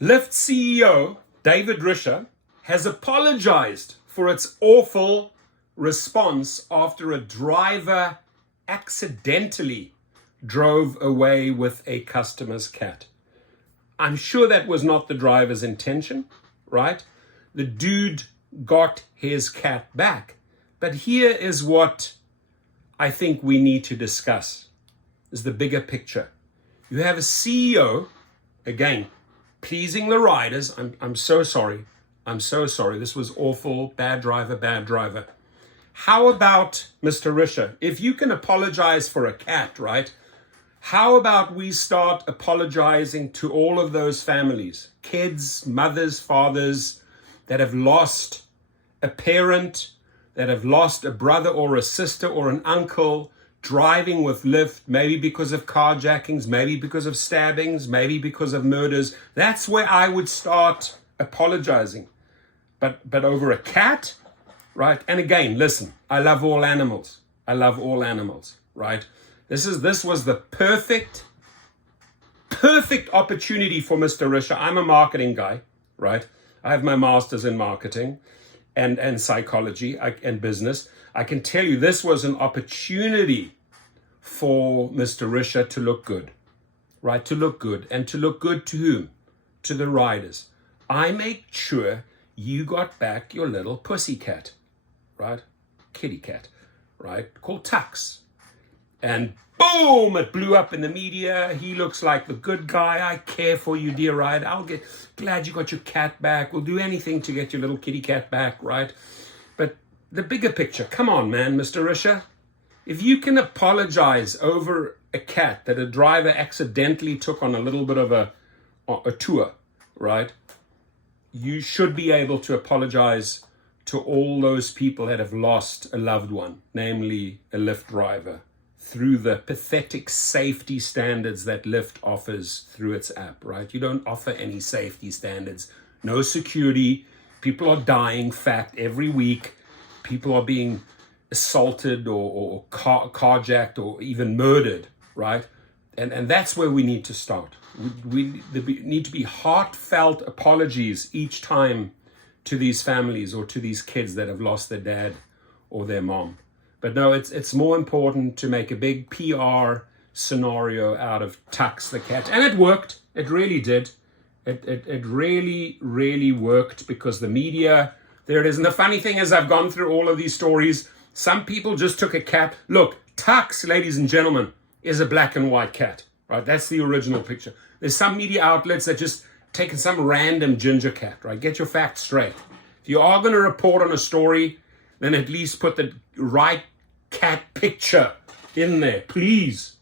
LYFT CEO David Risher has apologized for its awful response after a driver accidentally drove away with a customer's cat. I'm sure that was not the driver's intention, right? The dude got his cat back. But here is what I think we need to discuss, is the bigger picture. You have a CEO, again, pleasing the riders. I'm so sorry. I'm so sorry. This was awful. Bad driver, bad driver. How about, Mr. Risher, if you can apologize for a cat, right? How about we start apologizing to all of those families, kids, mothers, fathers that have lost a parent, that have lost a brother or a sister or an uncle driving with LYFT, maybe because of carjackings, maybe because of stabbings, maybe because of murders. That's where I would start apologizing. But over a cat, right? And again, listen, I love all animals. I love all animals, right? This was the perfect opportunity for Mr. Risher. I'm a marketing guy, right? I have my master's in marketing and psychology and business. I can tell you this was an opportunity for Mr. Risher to look good, right? To look good. And to look good to whom? To the riders. I make sure you got back your little pussycat, right? Kitty cat, right? Called Tux. And boom, it blew up in the media. He looks like the good guy. I care for you, dear rider. Glad you got your cat back. We'll do anything to get your little kitty cat back, right? But the bigger picture, come on, man, Mr. Risher. If you can apologize over a cat that a driver accidentally took on a little bit of a tour, right? You should be able to apologize to all those people that have lost a loved one, namely a LYFT driver, through the pathetic safety standards that LYFT offers through its app, right? You don't offer any safety standards, no security. People are dying fat every week. People are being assaulted or carjacked or even murdered, right? And that's where we need to start. We need to be heartfelt apologies each time to these families or to these kids that have lost their dad or their mom. But no, it's more important to make a big PR scenario out of Tux the cat. And it worked. It really did. It really, really worked because the media, there it is. And the funny thing is, I've gone through all of these stories. Some people just took a cat. Look, Tux, ladies and gentlemen, is a black and white cat, right? That's the original picture. There's some media outlets that just taken some random ginger cat, right? Get your facts straight. If you are going to report on a story, then at least put the right cat picture in there, please.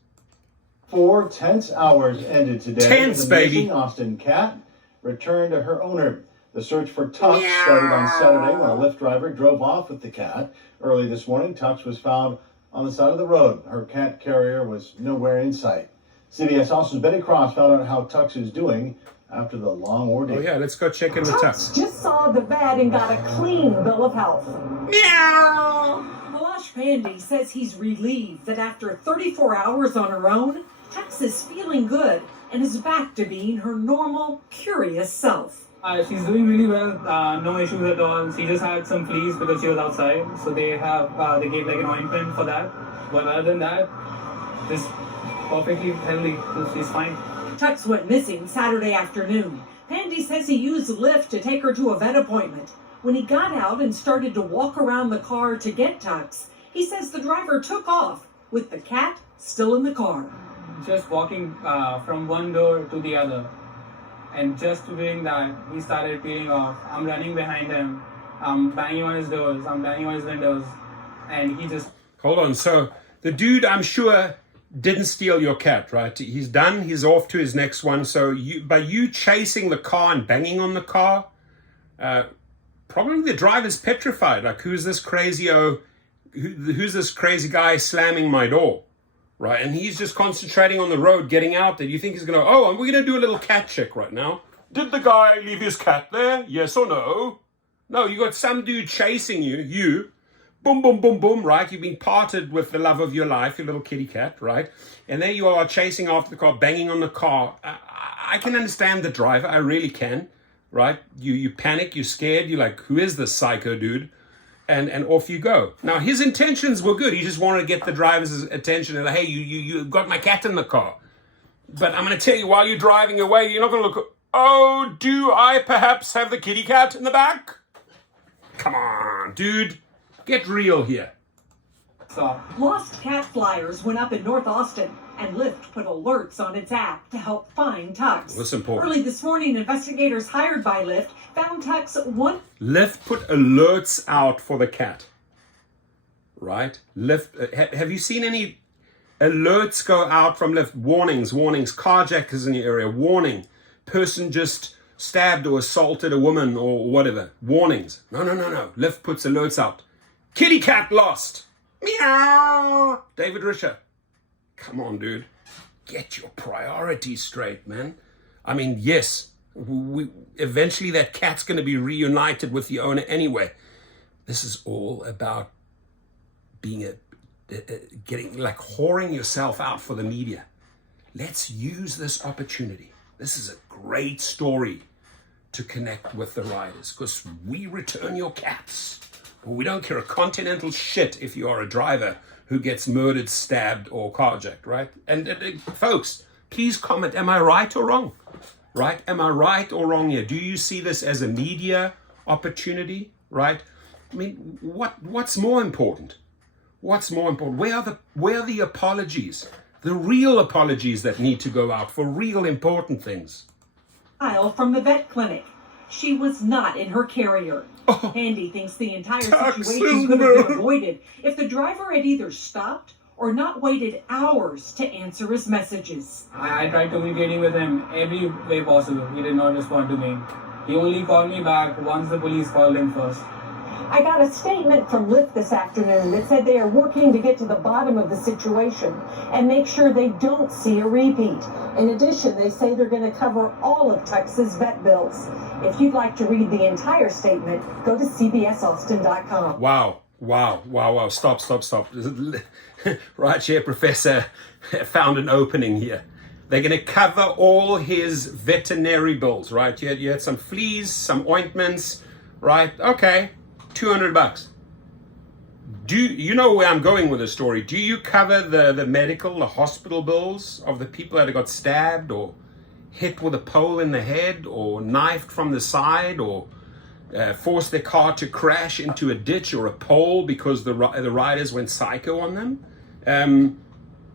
4 tense hours ended today. Tense, baby. The missing Austin cat returned to her owner. The search for Tux started on Saturday when a LYFT driver drove off with the cat. Early this morning, Tux was found on the side of the road. Her cat carrier was nowhere in sight. CBS Austin's Betty Cross found out how Tux is doing after the long ordeal. Oh yeah, let's go check in with Tux. Just saw the vet and got a clean bill of health. Meow! Malash Pandy says he's relieved that after 34 hours on her own, Tux is feeling good and is back to being her normal, curious self. She's doing really well, no issues at all. She just had some fleas because she was outside, so they gave like an ointment for that. But other than that, just perfectly healthy, so she's fine. Tux went missing Saturday afternoon. Pandy says he used LYFT to take her to a vet appointment. When he got out and started to walk around the car to get Tux, he says the driver took off with the cat still in the car. Just walking from one door to the other. And just doing that, he started peeling off. I'm running behind him. I'm banging on his doors. I'm banging on his windows. And he just... Hold on. So the dude, I'm sure, didn't steal your cat, right? He's done. He's off to his next one. So by you chasing the car and banging on the car, probably the driver's petrified. Like, who's this crazy guy slamming my door? Right, and he's just concentrating on the road, getting out there. You think he's going to, oh, and we're going to do a little cat check right now. Did the guy leave his cat there? Yes or no? No, you got some dude chasing you, boom, boom, boom, boom, right? You've been parted with the love of your life, your little kitty cat, right? And there you are chasing after the car, banging on the car. I can understand the driver. I really can, right? You panic, you're scared. You're like, who is this psycho dude? And off you go. Now, his intentions were good. He just wanted to get the driver's attention and, hey, you got my cat in the car. But I'm going to tell you, while you're driving away, you're not going to look, oh, do I perhaps have the kitty cat in the back? Come on, dude. Get real here. So, Lost cat flyers went up in North Austin, and Lyft put alerts on its app to help find Tux. That's important. Early this morning, investigators hired by Lyft found Tux Lyft put alerts out for the cat, right? Lyft, have you seen any alerts go out from Lyft? Warnings, carjackers in your area, warning, person just stabbed or assaulted a woman or whatever, warnings. No. Lyft puts alerts out. Kitty cat lost. Meow. David Risher. Come on, dude. Get your priorities straight, man. I mean, yes, eventually that cat's going to be reunited with the owner anyway. This is all about being getting like whoring yourself out for the media. Let's use this opportunity. This is a great story to connect with the riders because we return your cats. We don't care a continental shit if you are a driver who gets murdered, stabbed, or carjacked, right? And folks, please comment, am I right or wrong? Right? Am I right or wrong here? Do you see this as a media opportunity, right? I mean, what's more important? What's more important? Where are the apologies? The real apologies that need to go out for real important things. from the vet clinic. She was not in her carrier. Handy thinks the entire situation could have been avoided if the driver had either stopped or not waited hours to answer his messages. I tried communicating with him every way possible. He did not respond to me. He only called me back once the police called him first. I got a statement from LYFT this afternoon that said they are working to get to the bottom of the situation and make sure they don't see a repeat. In addition, they say they're going to cover all of Tux's vet bills. If you'd like to read the entire statement, go to cbsaustin.com. Wow. Stop. Rideshare Professor found an opening here. They're going to cover all his veterinary bills, right? You had some fleas, some ointments, right? Okay, $200. Do you know where I'm going with this story? Do you cover the medical, the hospital bills of the people that got stabbed or hit with a pole in the head or knifed from the side or forced their car to crash into a ditch or a pole because the riders went psycho on them?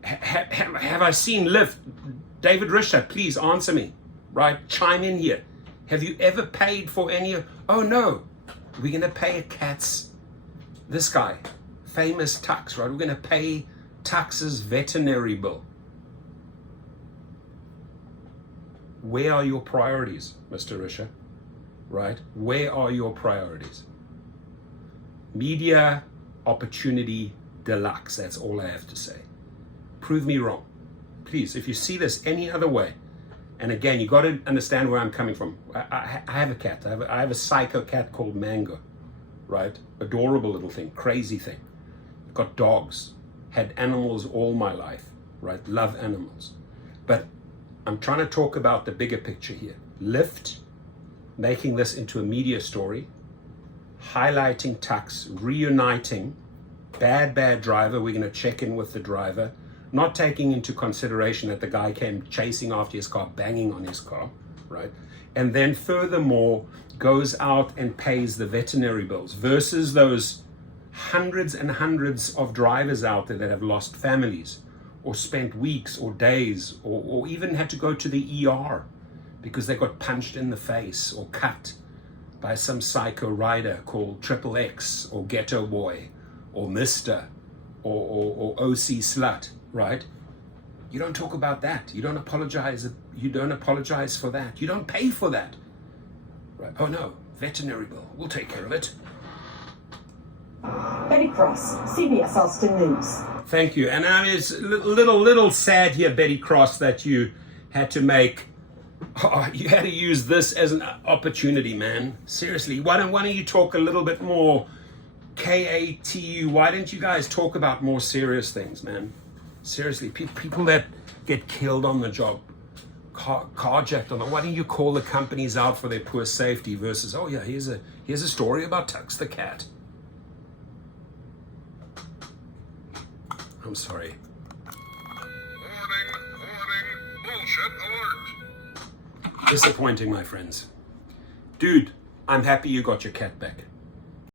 Have I seen LYFT? David Risher, please answer me, right? Chime in here. Have you ever paid for any of... Oh no, we're going to pay a cat's... This guy, famous Tux, right? We're going to pay Tux's veterinary bill. Where are your priorities, Mr. Risher? Right? Where are your priorities? Media opportunity deluxe. That's all I have to say. Prove me wrong. Please, if you see this any other way, and again, you got to understand where I'm coming from. I have a cat. I have a psycho cat called Mango, right? Adorable little thing, crazy thing. Got dogs, had animals all my life, right? Love animals. But I'm trying to talk about the bigger picture here. LYFT making this into a media story, highlighting Tux, reuniting bad driver. We're going to check in with the driver, not taking into consideration that the guy came chasing after his car, banging on his car, right? And then furthermore, goes out and pays the veterinary bills versus those hundreds and hundreds of drivers out there that have lost families or spent weeks or days or even had to go to the ER because they got punched in the face or cut by some psycho rider called Triple X or Ghetto Boy or Mister or OC Slut, right? You don't talk about that. You don't apologize. You don't apologize for that. You don't pay for that. Right? Oh no, veterinary bill. We'll take care of it. Betty Cross, CBS Austin News. Thank you. And it's a little sad here, Betty Cross, that you had to you had to use this as an opportunity, man. Seriously, why don't you talk a little bit more KATU? Why don't you guys talk about more serious things, man? Seriously, people that get killed on the job. carjacked on that. Why don't you call the companies out for their poor safety versus, oh yeah, here's a story about Tux the cat. I'm sorry. Warning, bullshit alert. Disappointing, my friends. Dude, I'm happy you got your cat back.